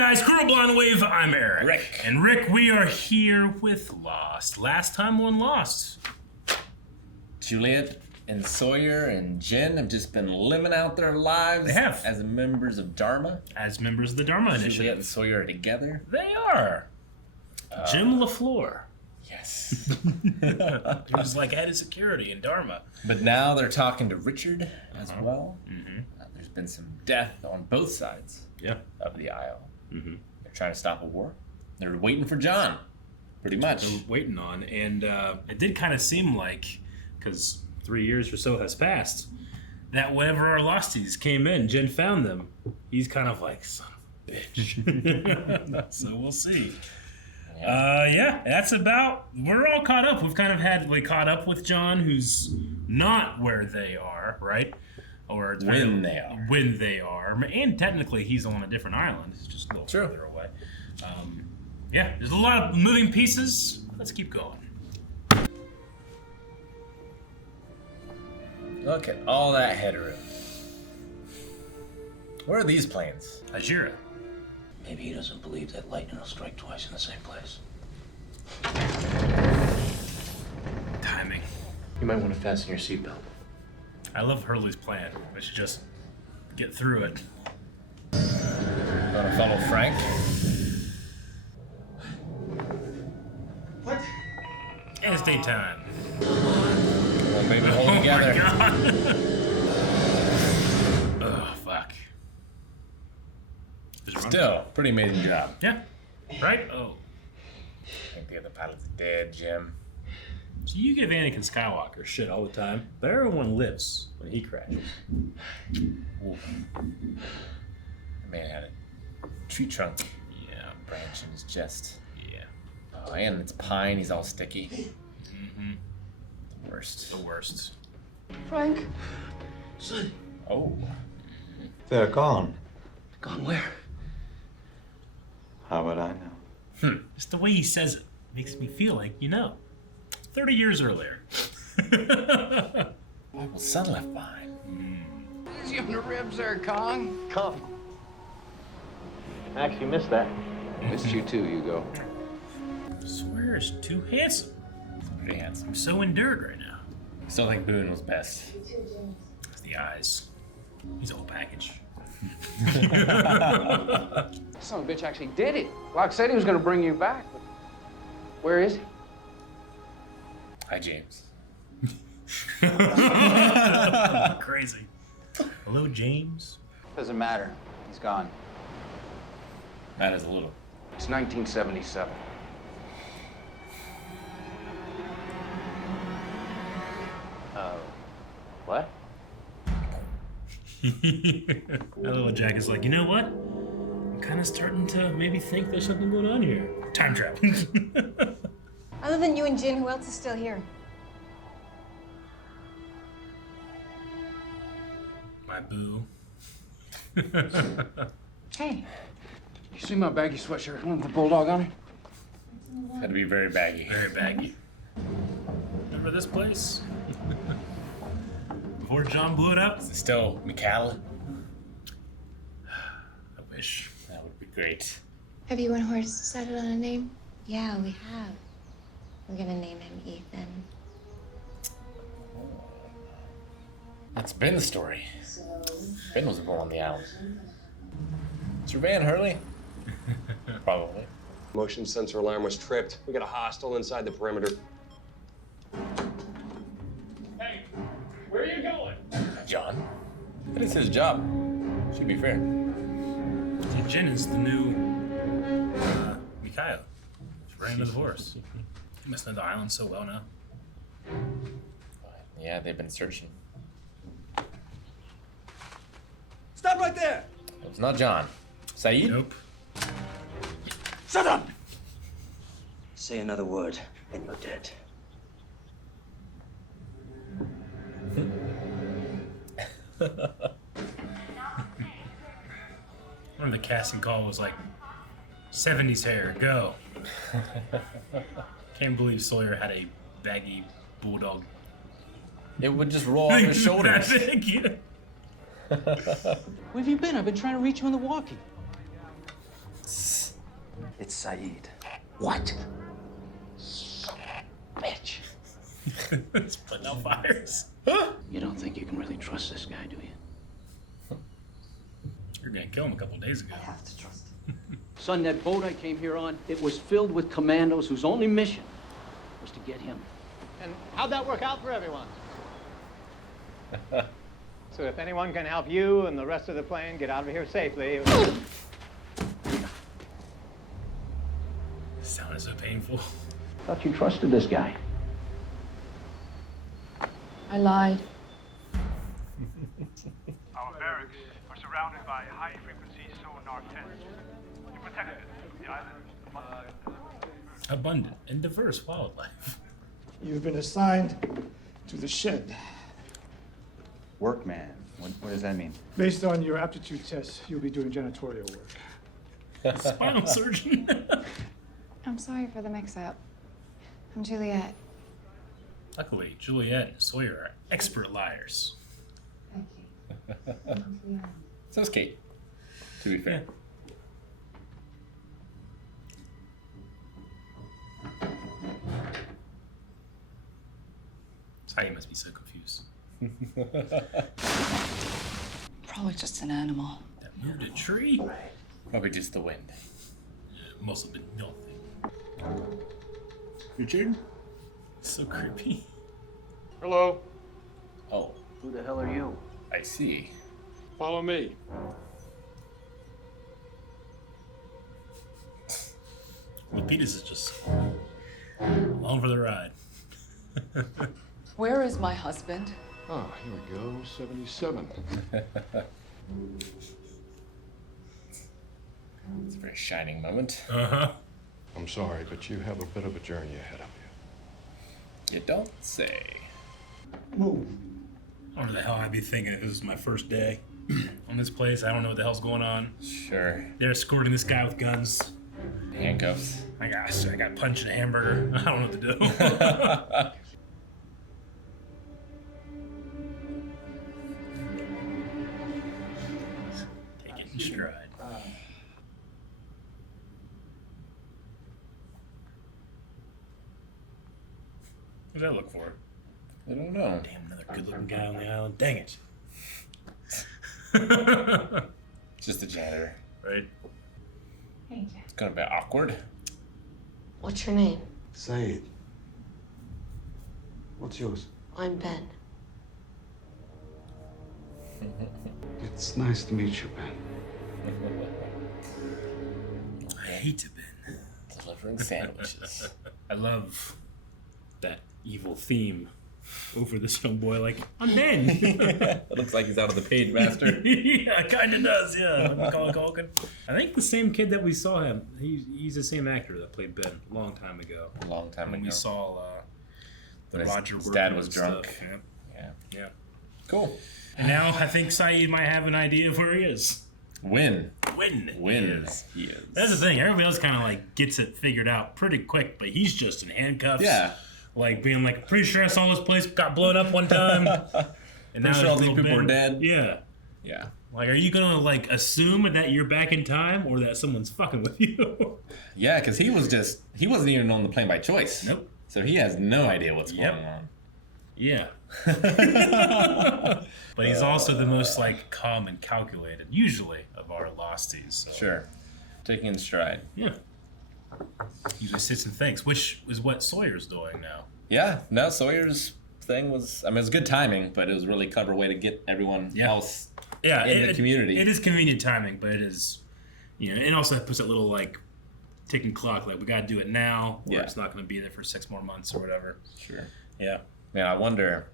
guys, Squirrel Blonde Wave, I'm Eric. Rick. And Rick, we are here with Lost. Last time on Lost. Juliet and Sawyer and Jen have just been living out their lives They have. as members of Dharma. As members of the Dharma Juliet Initiative. and Sawyer are together. They are. Jim LaFleur. Yes. He was like head of security in Dharma. But now they're talking to Richard as well. Mm-hmm. There's been some death on both sides of the aisle. Mm-hmm. They're trying to stop a war. They're waiting for John, pretty much. They're waiting on. And it did kind of seem like, because 3 years or so has passed, that whenever our Losties came in, Jen found them. He's kind of like, son of a bitch. So we'll see. Yeah, that's about. We're all caught up. We've kind of caught up with John, who's not where they are, right? Or it's When they are. When they are, and technically he's on a different island. It's just a little further away. Yeah, there's a lot of moving pieces. Let's keep going. Look at all that headroom. Where are these planes? Ajira. Maybe he doesn't believe that lightning will strike twice in the same place. Timing. You might want to fasten your seatbelt. I love Hurley's plan. We should just get through it. Gonna follow Frank? What? And it's daytime. Well, maybe hold together. Oh my god. Oh, fuck. Still, pretty amazing job. Yeah. Right? Oh. I think the other pilot's dead, Jim. So you give Anakin Skywalker shit all the time, but everyone lives when he crashes. Ooh. The man had a tree trunk Yeah. branch in his chest. Yeah. Oh, and it's pine. He's all sticky. Mm-hmm. The worst. The worst. Frank? Son. Oh. They're gone. Gone where? How would I know? Just the way he says it makes me feel like, 30 years earlier. What was son left behind? Easy on the ribs there, Kong. Come. Actually missed that. Missed you too, Hugo. Swear is too handsome. Pretty handsome. I'm so endured right now. Still think Boone was best. It's the eyes. He's a whole package. Son of a bitch actually did it. Locke said he was gonna bring you back, but where is he? Hi, James. Crazy. Hello, James. Doesn't matter. He's gone. That is a little. It's 1977. What? Hello, Jack is like, you know what? I'm kind of starting to maybe think there's something going on here. Time travel. Other than you and Jin, who else is still here? My boo. Hey. You see my baggy sweatshirt, one with the bulldog on it? Had to be very baggy. Very baggy. Remember this place? Before John blew it up? Is it still McCall? I wish. That would be great. Have you and Horace decided on a name? Yeah, we have. We're gonna name him Ethan. That's Ben's story. Ben was born on the island. It's your van, Hurley? Probably. Motion sensor alarm was tripped. We got a hostile inside the perimeter. Hey, where are you going? John? But it's his job. Should be fair. See, Jin is the new Mikhail. She's running the divorce. You must know the island so well now. Yeah, they've been searching. Stop right there! It was not John. Saeed? Nope. Shut up! Say another word, and you're dead. One of the casting call was like, 70s hair, go. Can't believe Sawyer had a baggy bulldog. It would just roll off his shoulders. That big, yeah. Where have you been? I've been trying to reach you on the walkie. It's Saeed. What? Bitch. It's putting out fires. You don't think you can really trust this guy, do you? You're gonna kill him a couple days ago. I have to trust him. Son, that boat I came here on, it was filled with commandos whose only mission was to get him. And how'd that work out for everyone? So if anyone can help you and the rest of the plane get out of here safely... Sound is so painful. Thought you trusted this guy. I lied. Our barracks are surrounded by high-frequency sonar tents. You protected the island. Abundant and diverse wildlife. You've been assigned to the shed. Workman. What does that mean? Based on your aptitude tests, you'll be doing janitorial work. Spinal surgeon. I'm sorry for the mix-up. I'm Juliet. Luckily, Juliet and Sawyer are expert liars. So is Kate, to be fair. Saeed must be so confused. Probably just an animal. That moved a tree? Probably just the wind. Must have been nothing. Richard? So creepy. Hello. Oh, Who the hell are you? I see. Follow me. Lapidus is just along for the ride. Where is my husband? Ah, here we go. 77. It's a very shining moment. Uh-huh. I'm sorry, but you have a bit of a journey ahead of you. You don't say. Move. I don't know the hell I'd be thinking if this was my first day on this place. I don't know what the hell's going on. Sure. They're escorting this guy with guns. Handcuffs. I got punched in a hamburger. I don't know what to do. Take it in stride. What does that look for? I don't know. Damn, another good-looking guy on the island. Dang it. Just a janitor. Right? Hey, Jack. It's gonna be awkward. What's your name? Saeed. What's yours? I'm Ben. It's nice to meet you, Ben. I hate it, Ben. Delivering sandwiches. I love that evil theme over this young boy. Like, I'm Ben. It looks like he's out of the page master. Yeah, kind of does. Yeah, Macaulay Culkin. I think the same kid that we saw him. He's the same actor that played Ben a long time ago. A long time When ago. we saw the When Roger his dad Workman was stuff. drunk. Yeah. Yeah. Cool. And now I think Saeed might have an idea of where he is. Win. Win. Wins. He is. That's the thing. Everybody else kind of like gets it figured out pretty quick, but he's just in handcuffs. Yeah. Like being like, pretty sure I saw this place got blown up one time. And Pretty sure all these little people are dead. Yeah. Yeah. Like, are you gonna like assume that you're back in time or that someone's fucking with you? Yeah, because he wasn't even on the plane by choice. Nope. So he has no idea what's Yep. going on. Yeah. But he's also the most like calm and calculated, usually, of our losties. So. Sure. Taking in stride. Yeah. Usually sits and thinks, which is what Sawyer's doing now. Yeah. No, Sawyer's thing was, I mean, it was good timing, but it was a really clever way to get everyone else Yeah, in the community. It is convenient timing, but it is, it also puts that little like ticking clock, like we got to do it now, or it's not going to be there for 6 more months or whatever. Sure. Yeah. Man, I wonder,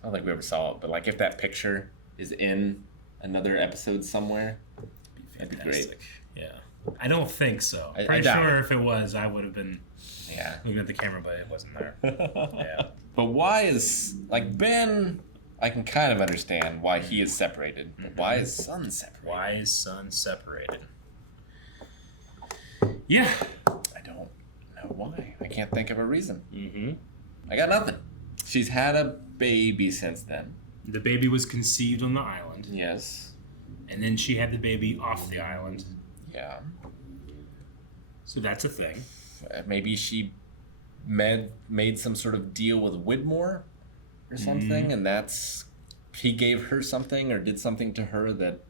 I don't think we ever saw it, but like if that picture is in another episode somewhere, that'd be great. Yeah. I don't think so. I Pretty doubt sure if it was, I would have been looking at the camera, but it wasn't there. Yeah. But why is, like, Ben, I can kind of understand why he is separated, but why is Son separated? Why is Son separated? Yeah. I don't know why. I can't think of a reason. Mm-hmm. I got nothing. She's had a baby since then. The baby was conceived on the island. Yes. And then she had the baby off the island. Yeah. So that's a thing. Maybe she made some sort of deal with Widmore or something, and he gave her something or did something to her that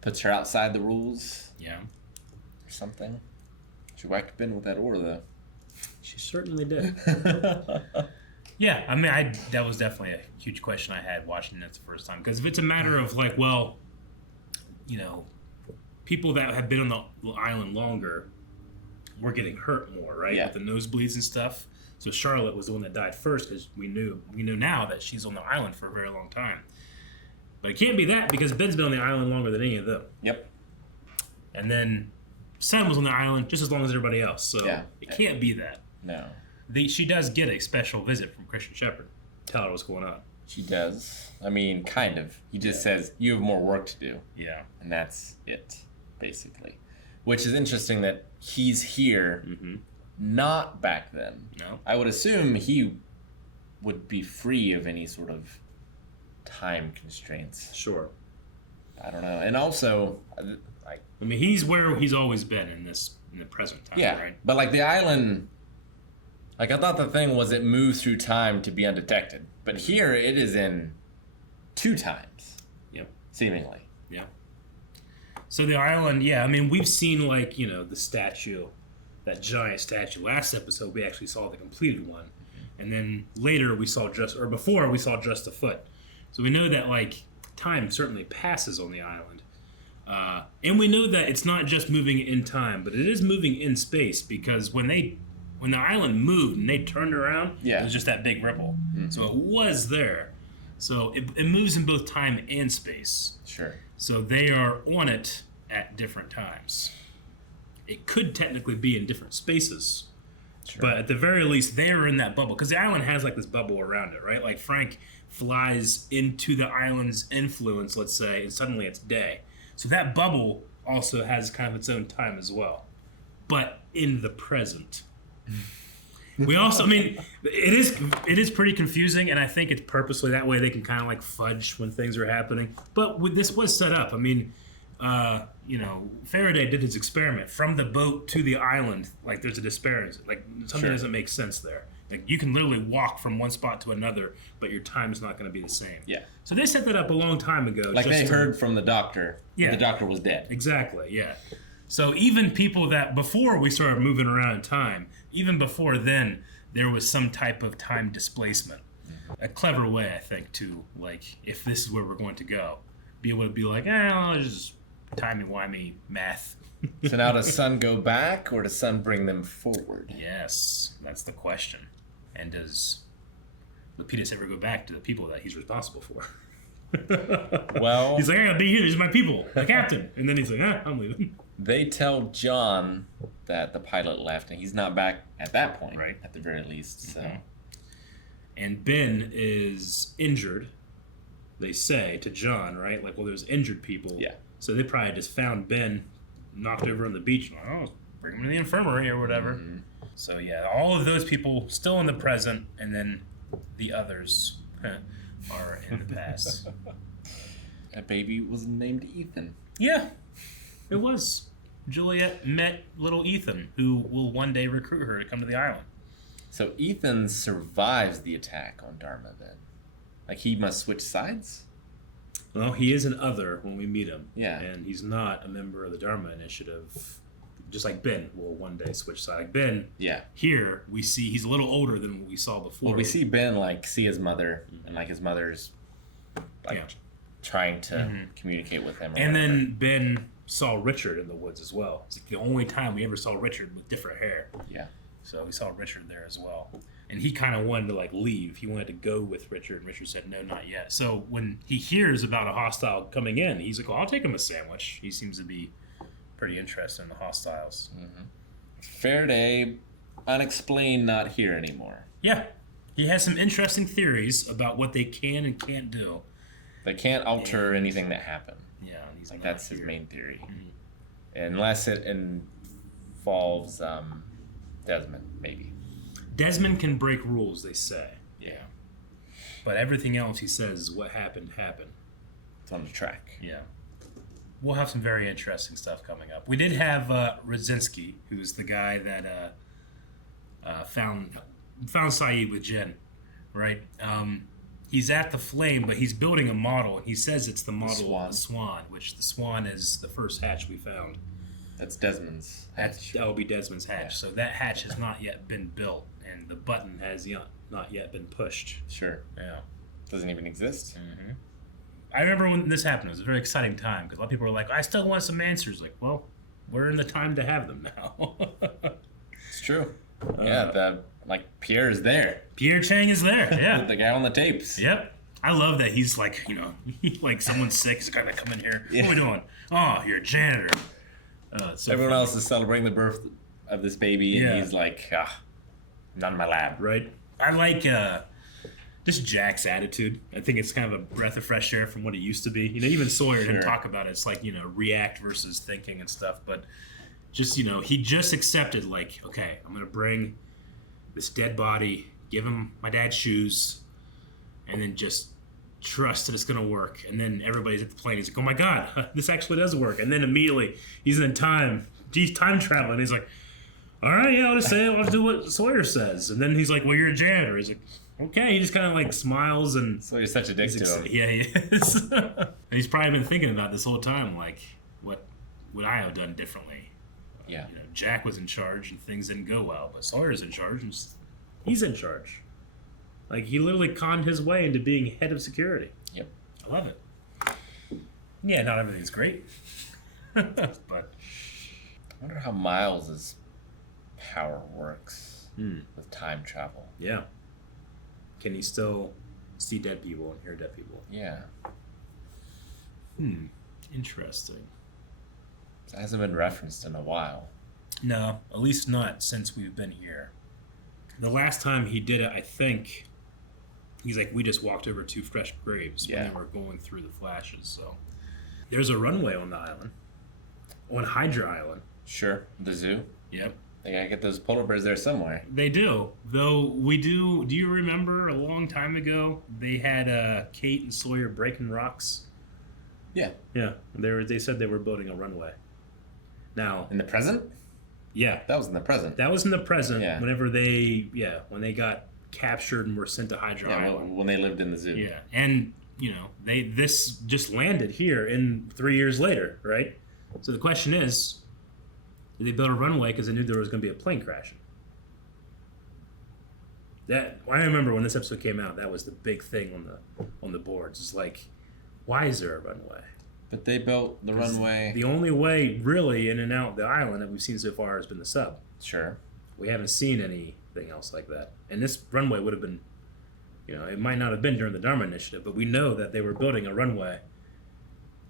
puts her outside the rules. Yeah. Or something. She whacked Ben with that ore, though. She certainly did. Yeah, I mean, that was definitely a huge question I had watching it the first time. Because if it's a matter of, like, well, you know, people that have been on the island longer were getting hurt more, right? Yeah. With the nosebleeds and stuff. So Charlotte was the one that died first because we know now that she's on the island for a very long time. But it can't be that because Ben's been on the island longer than any of them. Yep. And then Sam was on the island just as long as everybody else. So it can't be that. No. She does get a special visit from Christian Shepherd. Tell her what's going on. She does. I mean, kind of. He just says, you have more work to do. Yeah. And that's it, basically. Which is interesting that he's here, not back then. No. I would assume he would be free of any sort of time constraints. Sure. I don't know. And also, I mean, he's where he's always been in the present time, right? But like the island, like I thought the thing was it moves through time to be undetected. But here it is in 2 times. Yep. Seemingly. Yeah. So the island, I mean, we've seen, like, you know, the statue, that giant statue. Last episode, we actually saw the completed one. And then later before we saw just a foot. So we know that, like, time certainly passes on the island. And we know that it's not just moving in time, but it is moving in space because when the island moved and they turned around, it was just that big ripple. So it was there. So it moves in both time and space. Sure. So they are on it at different times. It could technically be in different spaces. Sure. But at the very least, they are in that bubble. Because the island has like this bubble around it, right? Like Frank flies into the island's influence, let's say, and suddenly it's day. So that bubble also has kind of its own time as well. But in the present. We also, I mean, it is pretty confusing, and I think it's purposely that way. They can kind of like fudge when things are happening. But this was set up. I mean, you know, Faraday did his experiment from the boat to the island. Like, there's a disparity. Like, something doesn't make sense there. Like, you can literally walk from one spot to another, but your time is not going to be the same. Yeah. So they set that up a long time ago. Like they heard from the doctor. Yeah. The doctor was dead. Exactly. Yeah. So even people that before we started moving around in time, even before then, there was some type of time displacement. A clever way, I think, to, like, if this is where we're going to go, be able to be like, just timey-wimey math. So now does Sun go back, or does Sun bring them forward? Yes, that's the question. And does Lapidus ever go back to the people that he's responsible for? Well, he's like, I gotta be here. These are my people, the captain. And then he's like, I'm leaving. They tell John that the pilot left, and he's not back at that point, right? At the very least. So, and Ben is injured. They say to John, right? Like, well, there's injured people. Yeah. So they probably just found Ben knocked over on the beach. Like, bring him to the infirmary or whatever. Mm-hmm. So yeah, all of those people still in the present, and then the others are in the past. That baby was named Ethan. Yeah, it was. Juliet met little Ethan, who will one day recruit her to come to the island. So Ethan survives the attack on Dharma then. Like, he must switch sides? Well, he is an other when we meet him. Yeah. And he's not a member of the Dharma Initiative. Just like Ben will one day switch sides. Like Ben, here we see he's a little older than what we saw before. Well, we see Ben, like, see his mother, and, like, his mother's, like, trying to communicate with him. And then Ben saw Richard in the woods as well. It's like the only time we ever saw Richard with different hair. Yeah. So we saw Richard there as well. And he kind of wanted to, like, leave. He wanted to go with Richard, and Richard said, no, not yet. So when he hears about a hostile coming in, he's like, well, I'll take him a sandwich. He seems to be pretty interested in the hostiles. Mm-hmm. Faraday, unexplained, not here anymore. Yeah. He has some interesting theories about what they can and can't do. They can't alter anything that happened. Yeah. He's like, that's his main theory. Mm-hmm. Unless it involves Desmond, maybe. Desmond can break rules, they say. Yeah. But everything else he says is what happened. It's on the track. Yeah. we'll have some very interesting stuff coming up. We did have Radzinski, who's the guy that found Saeed with Jen, right? He's at the Flame, but he's building a model, and he says it's the model of the Swan, which the Swan is the first hatch we found. That's Desmond's hatch. That will be Desmond's hatch. So that hatch has not yet been built, and the button has not yet been pushed. Sure. Yeah. Doesn't even exist. Mm-hmm. I remember when this happened. It was a very exciting time because a lot of people were like, "I still want some answers." Like, well, we're in the time to have them now. It's true. Yeah, Pierre is there. Pierre Chang is there. Yeah, the guy on the tapes. Yep. I love that he's like, like someone's sick. He's kind of come in here. Yeah. What are we doing? Oh, you're a janitor. So everyone else is celebrating the birth of this baby, and he's like, not in my lab. Right. I like just Jack's attitude. I think it's kind of a breath of fresh air from what it used to be. Even Sawyer didn't talk about it. It's like, react versus thinking and stuff. But just, he just accepted, like, okay, I'm going to bring this dead body, give him my dad's shoes, and then just trust that it's going to work. And then everybody's at the plane. He's like, oh my God, this actually does work. And then immediately he's in time. He's time traveling. He's like, all right, yeah, I'll just do what Sawyer says. And then he's like, well, you're a janitor. He's like, okay. He just kind of like smiles and. Sawyer's such a dick to him. Yeah, he is. And he's probably been thinking about this whole time, like, what would I have done differently? Yeah. Jack was in charge and things didn't go well, but Sawyer's in charge and he's in charge. Like, he literally conned his way into being head of security. Yep. I love it. Yeah, not everything's great. But I wonder how Miles' power works with time travel. Yeah. Can he still see dead people and hear dead people? Yeah. Interesting. It hasn't been referenced in a while. No, at least not since we've been here. The last time he did it, I think, he's like, we just walked over 2 fresh graves when they were going through the flashes. So there's a runway on the island, on Hydra Island. Sure, the zoo. Yep. They gotta get those polar bears there somewhere. They do, though. We do. Do you remember a long time ago they had Kate and Sawyer breaking rocks? Yeah. Yeah. They said they were building a runway. Now in the present. Yeah, that was in the present. That was in the present. Yeah. Whenever they got captured and were sent to Hydra Island. When they lived in the zoo. Yeah, and this just landed here in 3 years later, right? So the question is, did they build a runway because they knew there was going to be a plane crashing? That I remember when this episode came out. That was the big thing on the boards. It's like, why is there a runway? But they built the runway. The only way really in and out the island that we've seen so far has been the sub. Sure. We haven't seen anything else like that. And this runway would have been, it might not have been during the Dharma Initiative, but we know that they were building a runway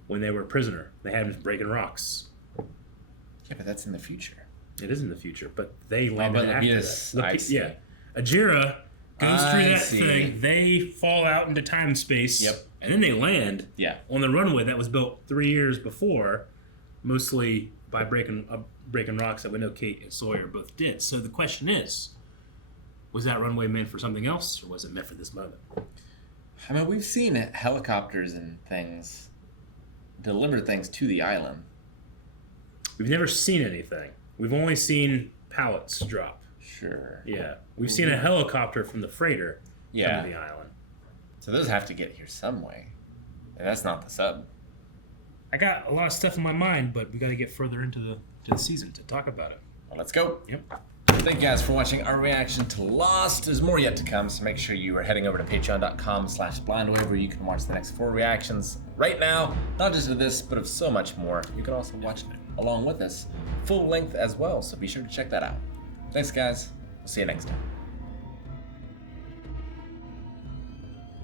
when they were a prisoner. They had them breaking rocks. Yeah, but that's in the future. It is in the future, but they landed after that. Yeah. Ajira goes through that thing. They fall out into time and space. Yep. And then they land on the runway that was built 3 years before, mostly by breaking rocks that we know Kate and Sawyer both did. So the question is, was that runway meant for something else, or was it meant for this moment? I mean, we've seen helicopters and things deliver things to the island. We've never seen anything. We've only seen pallets drop. Sure. Yeah. We've seen a helicopter from the freighter come to the island. So those have to get here some way. And that's not the sub. I got a lot of stuff in my mind, but we got to get further into the season to talk about it. Well, let's go. Yep. Thank you guys for watching our reaction to Lost. There's more yet to come, so make sure you are heading over to patreon.com/blindwave where you can watch the next 4 reactions right now. Not just of this, but of so much more. You can also watch it along with us, full length as well, so be sure to check that out. Thanks, guys. We'll see you next time.